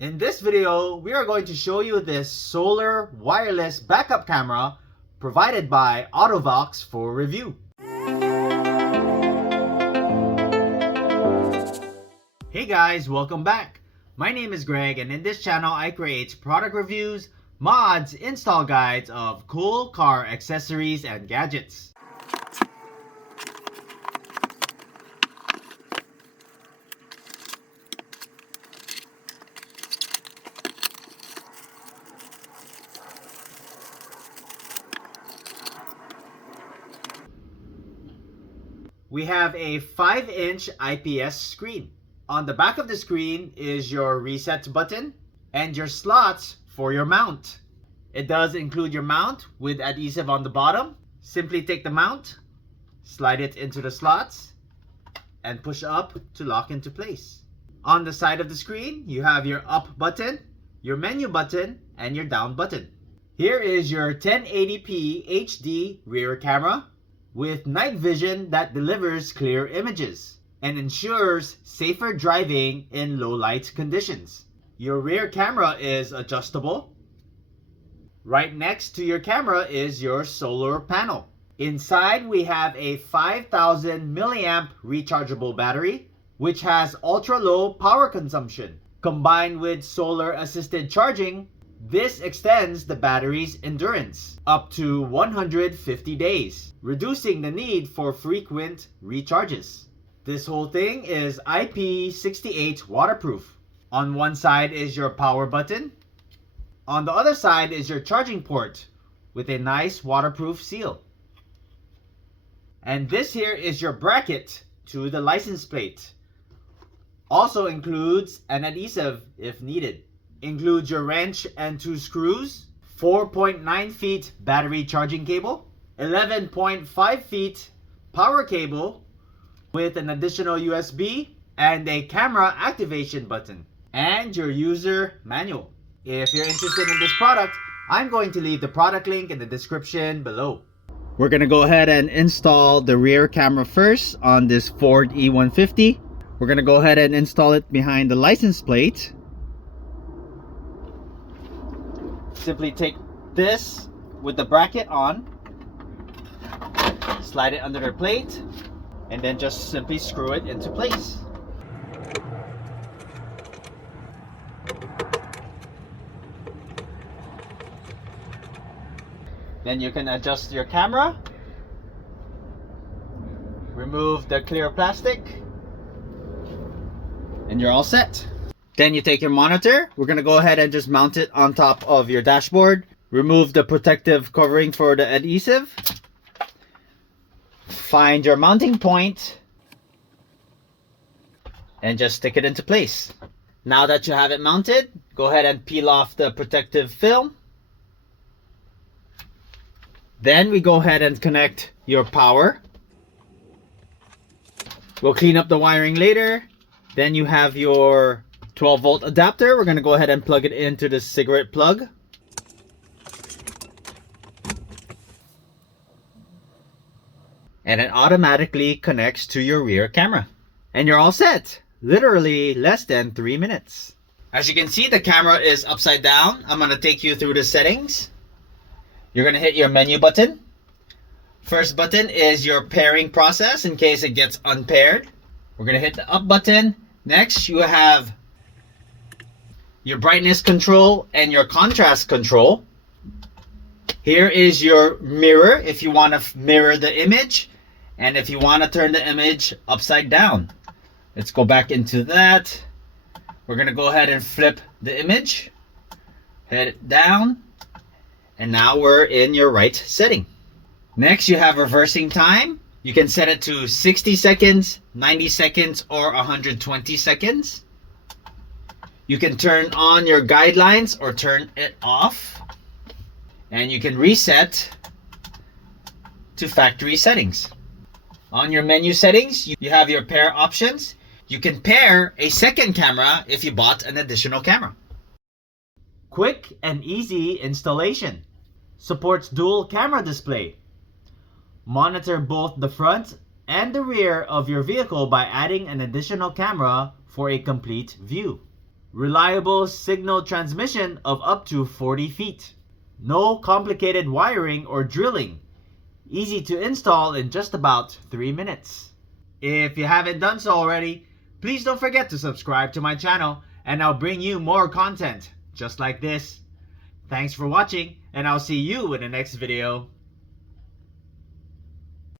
In this video, we are going to show you this solar wireless backup camera provided by Autovox for review. Hey guys, welcome back. My name is Greg, and in this channel I create product reviews, mods, install guides of cool car accessories and gadgets. We have a 5-inch IPS screen. On the back of the screen is your reset button and your slots for your mount. It does include your mount with adhesive on the bottom. Simply take the mount, slide it into the slots, and push up to lock into place. On the side of the screen, you have your up button, your menu button, and your down button. Here is your 1080p HD rear camera with night vision that delivers clear images and ensures safer driving in low light conditions. Your rear camera is adjustable. Right next to your camera is your solar panel. Inside we have a 5000 milliamp rechargeable battery which has ultra low power consumption. Combined with solar assisted charging, this extends the battery's endurance up to 150 days, reducing the need for frequent recharges. This whole thing is IP68 waterproof. On one side is your power button. On the other side is your charging port with a nice waterproof seal. And this here is your bracket to the license plate. Also includes an adhesive if needed. Includes your wrench and 2 screws, 4.9 feet battery charging cable, 11.5 feet power cable with an additional USB and a camera activation button, and your user manual. If you're interested in this product, I'm going to leave the product link in the description below. We're going to go ahead and install the rear camera first on this Ford E150. We're going to go ahead and install it behind the license plate. Simply take this with the bracket on, slide it under the plate, and then just simply screw it into place. Then you can adjust your camera, remove the clear plastic, and you're all set. Then you take your monitor. We're going to go ahead and just mount it on top of your dashboard. Remove the protective covering for the adhesive. Find your mounting point and just stick it into place. Now that you have it mounted, go ahead and peel off the protective film. Then we go ahead and connect your power. We'll clean up the wiring later. Then you have your 12-volt adapter. We're going to go ahead and plug it into the cigarette plug. And it automatically connects to your rear camera. And you're all set. Literally less than 3 minutes. As you can see, the camera is upside down. I'm going to take you through the settings. You're going to hit your menu button. First button is your pairing process in case it gets unpaired. We're going to hit the up button. Next, you have your brightness control and your contrast control. Here is your mirror if you want to mirror the image and if you want to turn the image upside down. Let's go back into that. We're going to go ahead and flip the image, head it down, and now we're in your right setting. Next, you have reversing time. You can set it to 60 seconds, 90 seconds, or 120 seconds. You can turn on your guidelines or turn it off. And you can reset to factory settings. On your menu settings, you have your pair options. You can pair a second camera if you bought an additional camera. Quick and easy installation. Supports dual camera display. Monitor both the front and the rear of your vehicle by adding an additional camera for a complete view. Reliable signal transmission of up to 40 feet. No complicated wiring or drilling. Easy to install in just about 3 minutes. If you haven't done so already, please don't forget to subscribe to my channel and I'll bring you more content just like this. Thanks for watching and I'll see you in the next video.